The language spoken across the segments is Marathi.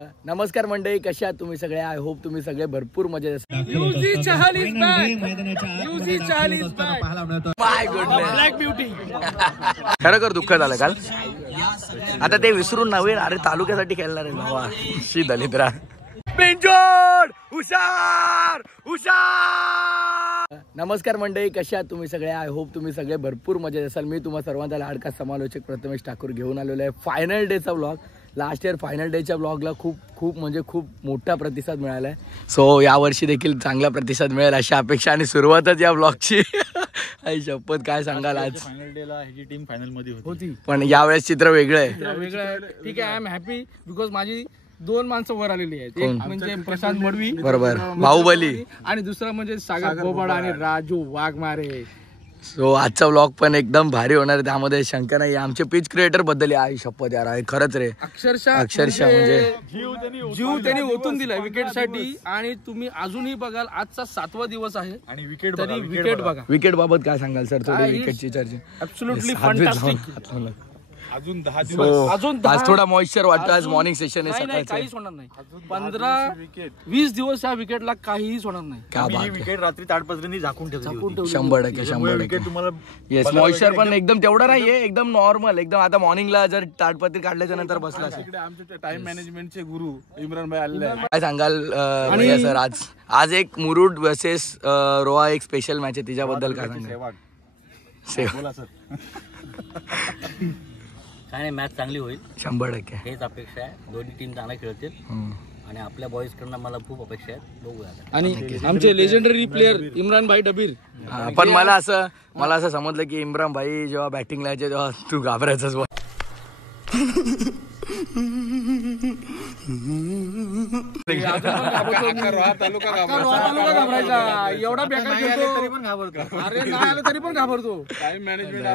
नमस्कार मंडळी, कशा आहात तुम्ही सगळे? आय होप तुम्ही सगळे भरपूर मजेत असाल. ब्लॅक ब्युटी खरोखर दुःख झालं काल. आता ते विसरून नवीन अरे तालुक्यासाठी खेळणार आहे भावा. शी दलिद्रा पिंजोड हुशार हुशार. नमस्कार मंडळी, कशा आहात तुम्ही सगळे? आय होप तुम्ही सगळे भरपूर मजेत असाल. मी तुम्हा सर्वांचा लाडका समालोचक प्रथमेश ठाकूर घेऊन आलेलो आहे फायनल डेचा व्लॉग. लास्ट इयर फायनल डेच्या ब्लॉगला खूप मोठा प्रतिसाद मिळाला आहे. सो यावर्षी देखील चांगला प्रतिसाद मिळेल अशी अपेक्षा आणि सुरुवातच या ब्लॉगची. आई शपथ, काय सांगाल आज फायनल डेला ही टीम फायनल मध्ये होती, पण यावेळेस चित्र वेगळं आहे. ठीक आहे, आय एम हॅपी बिकॉज माझी 2 माणसं वर आलेली आहेत. एक म्हणजे प्रशांत मडवी, बरोबर, बाहुबली, आणि दुसरा म्हणजे सागर बोबड आणि राजू वाघमारे. सो आजचा व्लॉग पण एकदम भारी होणार आहे. त्यामध्ये शंका नाही. आमचे पिच क्रिएटर बद्दल आई शपथ यार, आहे खरंच रे, अक्षरशः म्हणजे जीव त्यांनी ओतून दिलाय विकेट साठी. आणि तुम्ही अजूनही बघाल, आजचा 7वा दिवस आहे आणि विकेट बघा. विकेट बाबत काय सांगाल सर? थोडी विकेटची चर्चा. Absolutely fantastic. अजून 10 दिवस आज थोडा मॉइश्चर वाटतो. आज मॉर्निंग सेशन आहे सकाळचं. काहीच होणार नाही. 15-20 दिवस या विकेटला काहीच होणार नाही. ही विकेट रात्री ताडपत्रीने झाकून ठेवली. 100% तुम्हाला येस, मॉइश्चर पण एकदम तेवढा नाहीये, एकदम नॉर्मल एकदम. आता मॉर्निंगला जर ताडपत्री काढल्याच्या नंतर बसला असेल. आमचे टाइम मॅनेजमेंटचे गुरु इम्रान भाई आले. काय सांगाल सर? आज एक मुरुड वर्सेस रोहा एक स्पेशल मॅच आहे, तिच्याबद्दल काय सांगाल? बोला सर. काय नाही, मॅच चांगली होईल 100%. हेच अपेक्षा आहे. दोन्ही टीम चांगला खेळतील आणि आपल्या बॉईज कडनं मला खूप अपेक्षा आहेत. बघूया. आणि आमचे लेजेंडरी प्लेअर इम्रान भाई डबीर. पण मला असं समजलं की इम्रान भाई जेव्हा बॅटिंगला यायचे तेव्हा तू घाबरायचाच. एवढा बेकार खेळतो तरी पण घाबरतो. अरे नाही आलं तरी पण घाबरतो. टाइम मॅनेजमेंट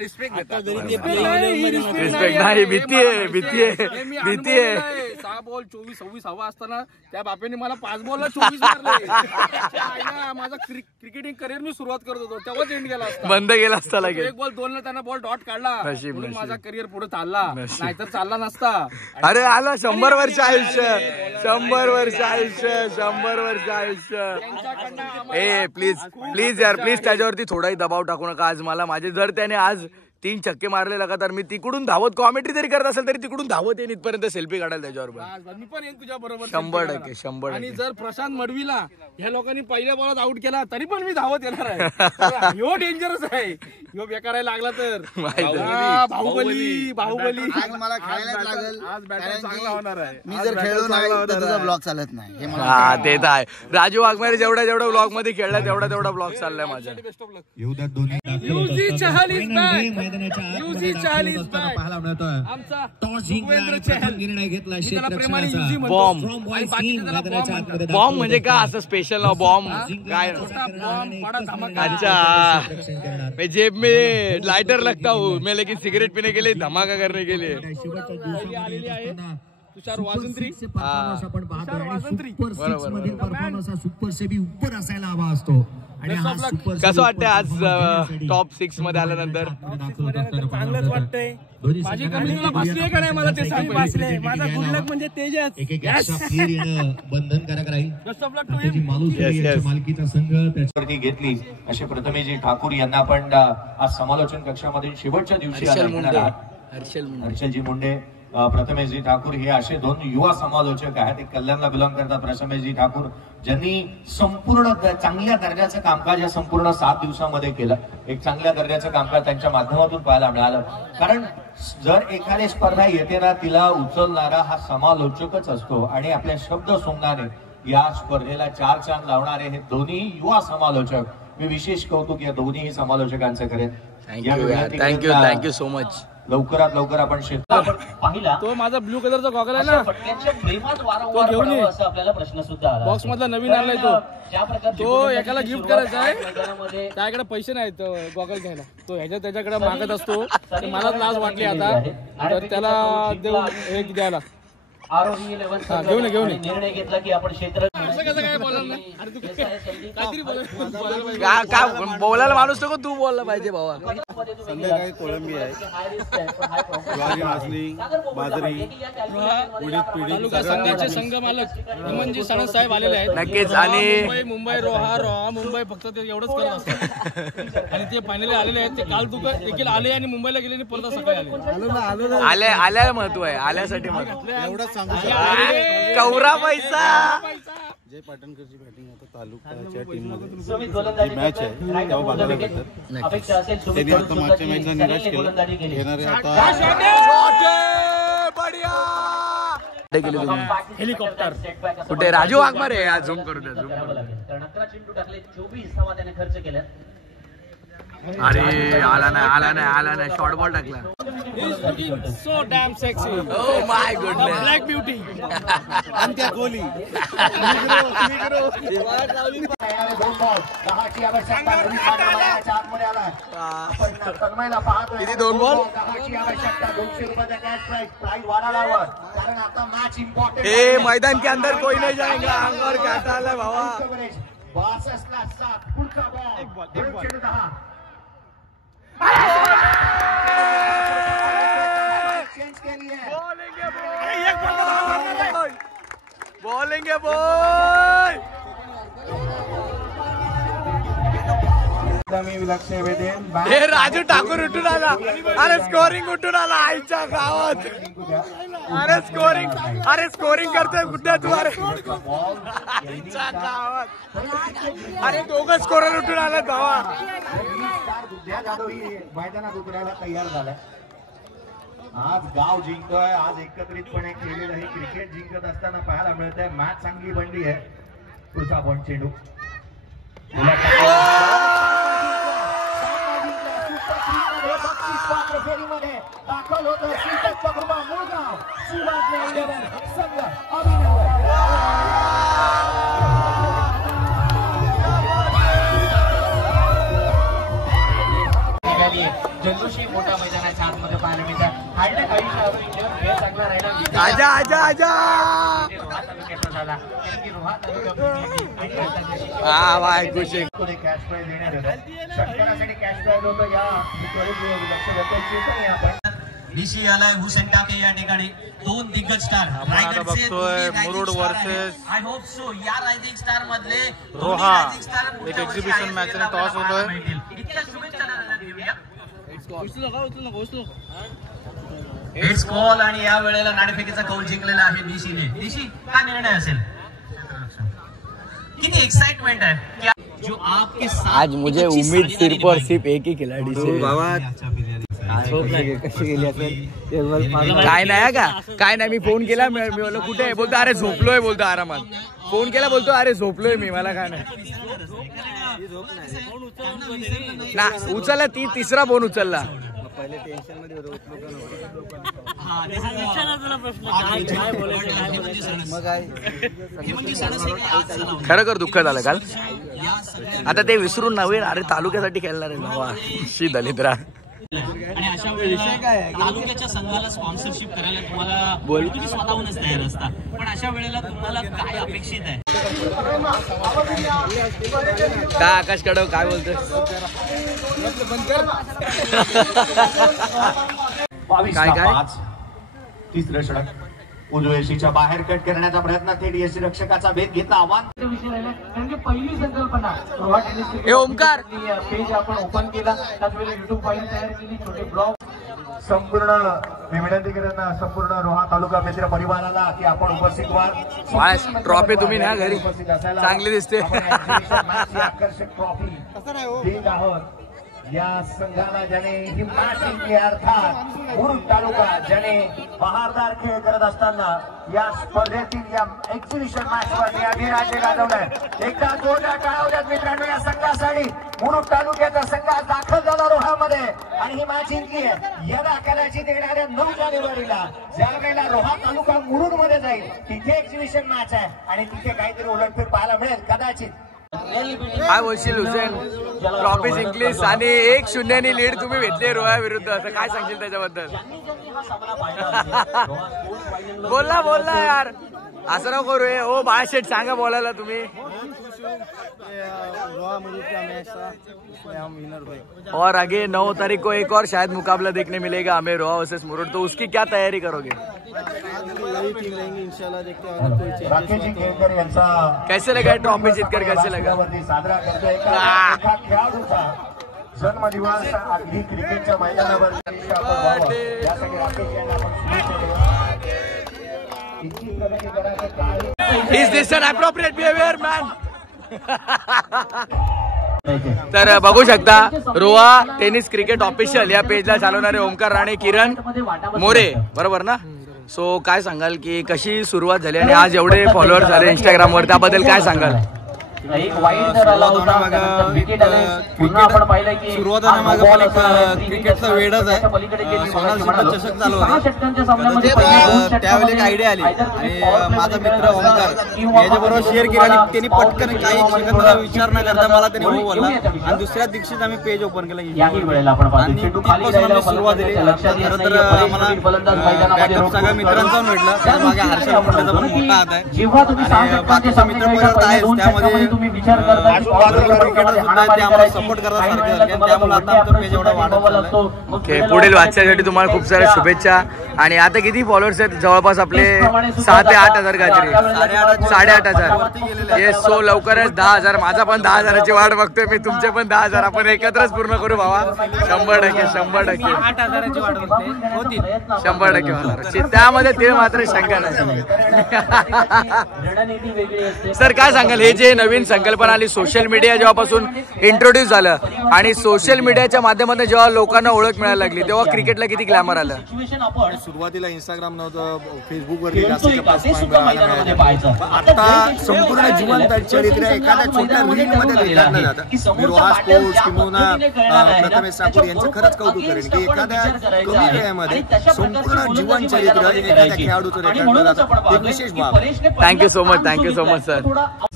रिस्पेक्ट नाही, भीती आहे. 6 बॉल 24-26 हवा असताना त्या बापेने मला 5 बॉलला 24 मारले. माझा क्रिकेटिंग करिअर मी सुरुवात करत होतो तेव्हाच एंड गेला असता, बंद गेला असता. लगेच 1 बॉल 2ला त्यांना बॉल डॉट काढला म्हणून माझा करिअर पुढे चालला, नाहीतर चालला नसता. अरे आला 100 वर्ष आयुष्य. 100 वर्ष आयुष्य. ए प्लीज यार, प्लीज त्याच्यावरती थोडाही दबाव टाकू नका. आज मला माझे जर त्याने आज 3 छक्के मारले लगातार, मी तिकडून धावत कॉमेंट्री जरी करत असेल तरी तिकडून धावत येईन इथपर्यंत सेल्फी काढायला त्याच्यावर. मी पण येईन तुझ्या बरोबर 100%. आणि जर प्रशांत मडवीला ह्या लोकांनी पहिल्या बॉलात आउट केला तरी पण मी धावत येणार आहे. ह्यो डेंजरस आहे, ह्यो बेकारायला लागला तर. बाहुबली मला खेळायला लागेल. आज बॅटर चांगला होणार आहे. मी जर खेळलो नाही तर तुझा ब्लॉग चालत नाही. ते तर आहे. राजू वाघमारे जेवढ्या ब्लॉग मध्ये खेळला तेवढा ब्लॉग चाललाय माझा. बॉम्ब म्हणजे का असं स्पेशल ना? बॉम्ब काय? अच्छा, जेब में लाइटर लगता हूँ मैं, लेकिन सिगरेट पीने के लिए, धमाका करने के लिए. तुषार वाजंत्री. सुपर से भी ऊपर असायला हवा असतो. कसं वाटतंय आज टॉप 6 मध्ये आल्यानंतर? चांगलंच वाटतंय. माझी कमी तुला भासली का नाही मला ते सांग. भासले. माझा गुड लक म्हणजे तेजस. बंधनकारक राहील. मालकीचा संघ त्याच्यावरती घेतली असे प्रथमेशजी ठाकूर यांना आपण आज समालोचन कक्षामध्ये शेवटच्या दिवशी हर्षलजी मुंडे, प्रथमेशजी ठाकूर हे असे 2 युवा समालोचक आहेत. एक कल्याणला बिलॉंग करतात प्रथमेशजी ठाकूर, ज्यांनी संपूर्ण चांगल्या दर्जाचं कामकाज या संपूर्ण 7 दिवसामध्ये केलं. एक चांगल्या दर्जाचं कामकाज त्यांच्या माध्यमातून पाहायला मिळालं. कारण जर एखादी स्पर्धा येते ना, तिला उचलणारा हा समालोचकच असतो. आणि आपल्या शब्द सोंगाने या स्पर्धेला 4 चांद लावणारे हे दोन्ही युवा समालोचक, मी विशेष कौतुक या दोन्ही समालोचकांचं करेन. Thank you so much. लवकरात लवकर आपण पाहिला तो माझा ब्लू कलरचा गॉगल आहे ना, तो घेऊन ये. आपल्याला प्रश्न सुद्धा आला. बॉक्स मधला नवीन आणलाय तो एकाला गिफ्ट करायचा आहे. त्याकडे पैसे नाहीत गॉगल घ्यायला, तो त्याच्याकडे मागत असतो. मला लाज वाटली आता, तर त्याला देऊ हे द्यायला. आरोही 11 संघ आणि निर्णय घेतला की आपण क्षेत्र काय बोलायला नाही? अरे तू काहीतरी बोलायला का बोलायला माणूस नको, तू बोलला पाहिजे भावा. संध्याकाळी कोळंबी आहे, ज्वारी, नाचणी, बाजरी, उडीद, पिढी, तालुका संघाचे संघ मालक हेमंतजी साणस साहेब आलेले आहेत. नक्कीच. आणि मुंबई रोहा मुंबई फक्त ते एवढंच करत असतात. आणि ते फायनली आलेले आहेत. ते काल देखील आले आणि मुंबईला गेले आणि परत सकाळी आले. आल्या महत्व आहे, आल्यासाठी महत्व. एवढंच सांगू कवरा पैसा. जय पाटणकरची बॅटिंग आता तालुक्याच्या टीम मध्ये मॅच आहे तेव्हा बघायला भेटत. अपेक्षा असेल त्यांनी आता मागच्या मॅचला निराश केलं. येणारे आता गेले तुम्ही हेलिकॉप्टर कुठे? राजू वाघमारे. झूम करू द्या, झूम करू द्या. कारण 11 चेंडू टाकले, 24 धावा त्याने खर्च केल्या. अरे आला नाही. शॉर्ट बॉल टाकला. So dam sexy. Oh my goodness. Black beauty. आणि त्या गोली किती 2 बॉल? ए मैदान के अंदर कोई नहीं जाएगा. अंगावर काटा आलाय भावा. बोलेंगे बॉय. हे राजू ठाकूर उठून आला. अरे स्कोरिंग उठून आला आईच्या गावात. अरे स्कोरिंग करतोय कुठे तू? अरे आईच्या गावात. अरे दोघं स्कोरर उठून आला धावा. मैदानात उतरायला तयार झालाय. आज गाव जिंकतोय. आज एकत्रितपणे खेळलेलं हे क्रिकेट जिंकत असताना पाहायला मिळत आहे. मॅच चांगली बनली आहे. पुढचा बॉल चेंडू फेरीमध्ये दाखल होतं. जल्लोषी मोठ्या मैदानाच्या आतमध्ये पाहायला मिळतात. आजा आजा आजा. हा बाय खुश आहे. कॅश प्राइज देण्यात येतं. षटकारासाठी कॅश प्राइज होतं. या लक्ष देतो आपण. निशी आलाय हुसेन टाके या ठिकाणी. 2 दिग्गज स्टार बघतोय Murud versus I hope so या रायझिंग स्टार मधले रोहा. एक एक्झिबिशन मॅच ने टॉस होतोय. इट्स कॉल आणि या वेळेला नाणेफेकीचा कौल जिंकलेला आहे निशीने. निशी काय निर्णय असेल? किती एक्साइटमेंट है क्या जो आपके साथ. आज मुझे उम्मीद सिर्फ और सिर्फ एक ही खिलाड़ी से. काय नाही का? काय नाही. मी फोन केला. मी बोललो कुठे आहे? बोलतो अरे झोपलोय. बोलतो आरामात. फोन केला. बोलतो अरे झोपलोय मी. मला काय नाही ना. उचलला. तिसरा फोन उचलला. खरं कर दुःख झालं काल. आता ते विसरून नवीन अरे तालुक्यासाठी खेळणार आहे भावा. शी दलिद्रा. आणि अशा वेळेला तालुक्याच्या संघाला स्पॉन्सरशिप करायला तुम्हाला तुम्ही स्वतःहूनच तयार असता. पण अशा वेळेला तुम्हाला काय अपेक्षित आहे? काय आकाश कडव काय बोलतोय? 22-5 तिसरं षटक. उजवेशीच्या बाहेर कट करण्याचा प्रयत्न. थेट यशी रक्षकाचा भेद घेतला. आव्हान पहिली संकल्पना ओमकार पेज आपण ओपन केला. त्याच वेळेला युट्यूब फाईल तयार केली. छोटे ब्लॉग. संपूर्ण मी विनंती करताना संपूर्ण रोहा तालुका मित्र परिवाराला की आपण उपस्थित व्हा. ट्रॉफी तुम्ही ना घरी चांगली दिसते. आकर्षक ट्रॉफी देत आहोत या संघाला ज्याने ही मॅच जिंकली. अर्थात मुरुड तालुका ज्याने बहारदार खेळ करत असताना या स्पर्धेतील या एक्झिबिशन मॅच मध्ये अधिराज्य गाजवलाय. एकदा जोरदार टाळ्या मित्रांनो या संघासाठी. मुरुड तालुक्याचा संघ दाखल झाला रोहामध्ये आणि ही मॅच जिंकली आहे. यदा कदाचित येणाऱ्या 9 जानेवारीला ज्या वेळेला रोहा तालुका मुरुड मध्ये जाईल तिथे एक्झिबिशन मॅच आहे आणि तिथे काहीतरी उलटफेर पाहायला मिळेल कदाचित. काय बोलशील हुसेन? ट्रॉफी जिंकलीस आणि 1-0 लीड तुम्ही भेटली रोहा विरुद्ध. असं काय सांगशील त्याच्याबद्दल? बोलला यार, असं नको करू. ओ बाळशेठ सांगा बोलायला तुम्ही. और आगे 9 तारीख को एक और शायद मुकाबला देखने मिलेगा हमें, रोहा वर्सेस मुरुड. तो उसकी क्या तैयारी करोगे? कैसे लगा ट्रॉफी जीतकर, कैसे लगा? जन्मदिवस अगदी क्रिकेटच्या मैदानावर Is this an appropriate behavior, man? तर बघू शकता रोहा टेनिस क्रिकेट ऑफिशियल या पेजला चालवणारे ओमकार राणे, किरण मोरे, बरोबर ना? सो काय सांगाल की कशी सुरुवात झाली आणि आज एवढे फॉलोअर्स झाले इंस्टाग्रामवर, त्याबद्दल काय सांगाल? सुरुवातीला माझा क्रिकेटचा वेडच आहे. चषक चालू होता त्यावेळी एक आयडिया आली आणि माझा मित्र ओमकार याच्याबरोबर शेअर केला आणि त्यांनी पटकन काही मला विचार न करता मला त्यांनी हो बोलला आणि दुसऱ्या दिवशीच आम्ही पेज ओपन केलं आणि तिथपासून सुरुवात झाली. खरं तर आम्हाला बॅकअप सगळ्या मित्रांचा भेटला, त्या मागे हर्षल मुंडेचा पण मोठा हात आहे आणि बाकीचे मित्र परत आहेच. त्यामध्ये पुढील वाचण्यासाठी तुम्हाला खूप साऱ्या शुभेच्छा. आणि आता किती फॉलोअर्स आहेत? जवळपास आपले 6 ते 8 हजार काहीतरी, 8,500. येस, सो लवकरच 10,000. माझा पण 10,000ची वाट बघतोय मी, तुमचे पण 10,000. आपण एकत्रच पूर्ण करू भावा. 100% 8,000ची वाट बघते, 100% होणार. त्यामध्ये ते मात्र शंका नाही. सर काय सांगाल, हे जे नवीन संकल्पना आली, सोशल मीडिया जेव्हापासून इंट्रोड्यूस झालं आणि सोशल मीडियाच्या माध्यमातून जेव्हा लोकांना ओळख मिळायला लागली, तेव्हा क्रिकेटला किती ग्लॅमर आलं? सुरुवातीला इंस्टाग्राम नव्हतं, फेसबुकवर आता संपूर्ण जिवंत चरित्र एखाद्या छोट्या रीलमध्ये रेखाटलं जातं. मी रोहा स्पोर्ट्स किंवा प्रथमेश ठाकूर यांचं खरंच कौतुक करेन की एखाद्या कमी वेळामध्ये संपूर्ण जीवन चरित्र एखाद्या खेळाडूचं रेखाटलं जातं. ते विशेष बाब. Thank you so much, thank you so much sir.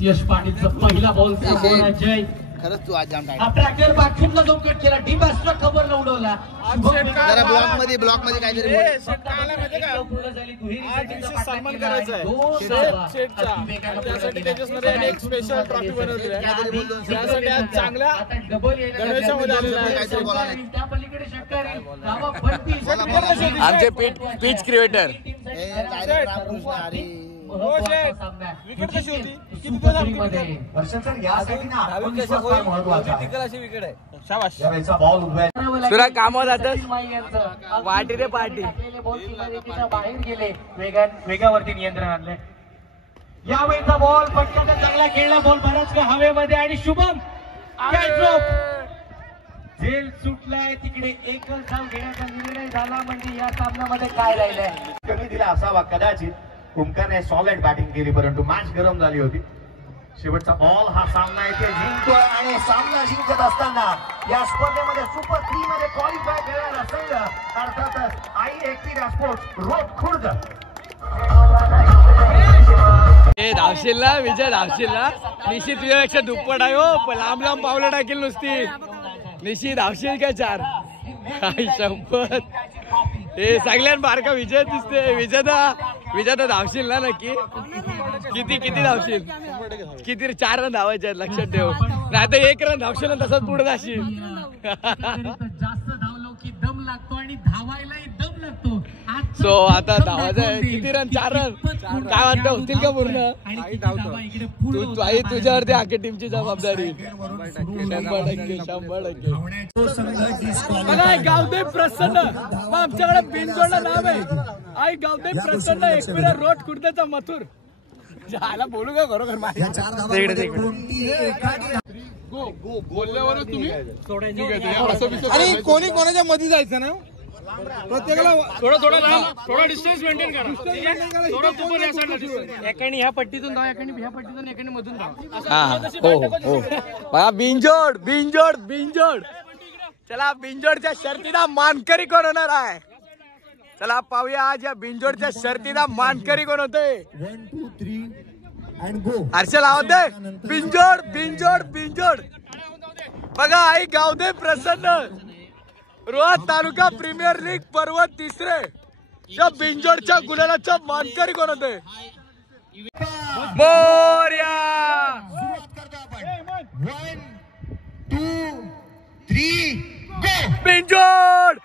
Yash पाटीलचा पहिला बॉल जय खरंच तू आज जाम ट्रॅक्टर बाथरूमला जाऊन कट केला, डीप असला कव्हरला उडवला. जरा ब्लॉक मध्ये काहीतरी सन्मान करायचा आहे त्यासाठी त्याच्यामध्ये एक स्पेशल ट्रॉफी बनवली आहे. त्यासाठी आज चांगल्या गणवेशामध्ये आलेला आहे. आमचे पीच क्रिएटर. विकेट कशी होती? सुरा कामावर जातच पार्टी रे पार्टी. बाहेर गेले, वेगावरती नियंत्रण आणलंय. यावेळीचा बॉल फटक्याचा चांगला खेळला, बॉल बराच का हवेमध्ये आणि शुभम झेल सुटलाय तिकडे. एकच धाव घेण्याचा निर्णय झाला म्हणजे या सामन्यामध्ये काय राहिलंय? कमी दिला असावा कदाचित. ओमकारने सॉलिड बॅटिंग केली, परंतु मॅच गरम झाली होती. शेवटचा बॉल हा सामना येथे जिंकतोय आणि सामना जिंकत असताना या स्पर्धेमध्ये सुपर 3 मध्ये क्वालिफाय करणारा संघ अर्थातच आई एकविरा स्पोर्ट्स रोड खुर्द. धावशील ना विजय, धावशील ना. निश्चित तुझ्यापेक्षा दुप्पट आहे हो, लांब लांब पावलं टाकेल नुसती. निश्चित धावशील काय 4? काय शपथ, हे सगळ्यात बारका विजय दिसते. विजय धावशील ना नक्की? किती धावशील? किती? 4 रन धावायचे लक्षात ठेव, नाही तर 1 रन धावशील ना तसंच पुढे जाशील. जास्त धावलो की दम लागतो आणि धावायलाही दम लागतो. सो आता धावायचं किती रन? 4 रन. काय वाटतं होतील का पूर्ण? आई तुझ्यावरती आखे टीमची जबाबदारी 100%. गावदेव प्रसन्न, आमच्याकडे बिनजोडला नाव आहे. आई गावदेव प्रसन्न, एकविरा रोड खुर्दचा मथुर. झाला बोलू का खरोखर बोलल्यावर तुम्ही आणि कोणी कोणाच्या मध्ये जायचं ना. प्रत्येकाला थोडा डिस्टन्स मेंटेन करा. एकाने ह्या पट्टीतून धावा, एकाने ह्या पट्टीतून, एकाने मधून धावा. बिनजोड. चला बिनजोडच्या शर्तीला मानकरी कोण होणार आहे? चला पाहूया आज या बिनजोडच्या शर्तीला मानकरी कोण होते. हर्षल आवडते. बिनजोड. बघा आई गावदेव प्रसन्न, रोहा तालुका प्रीमियर लीग पर्व 3. त्या बिंजोडच्या गुलालाचा मानकरी कोण होते? मोरया. बिंजोड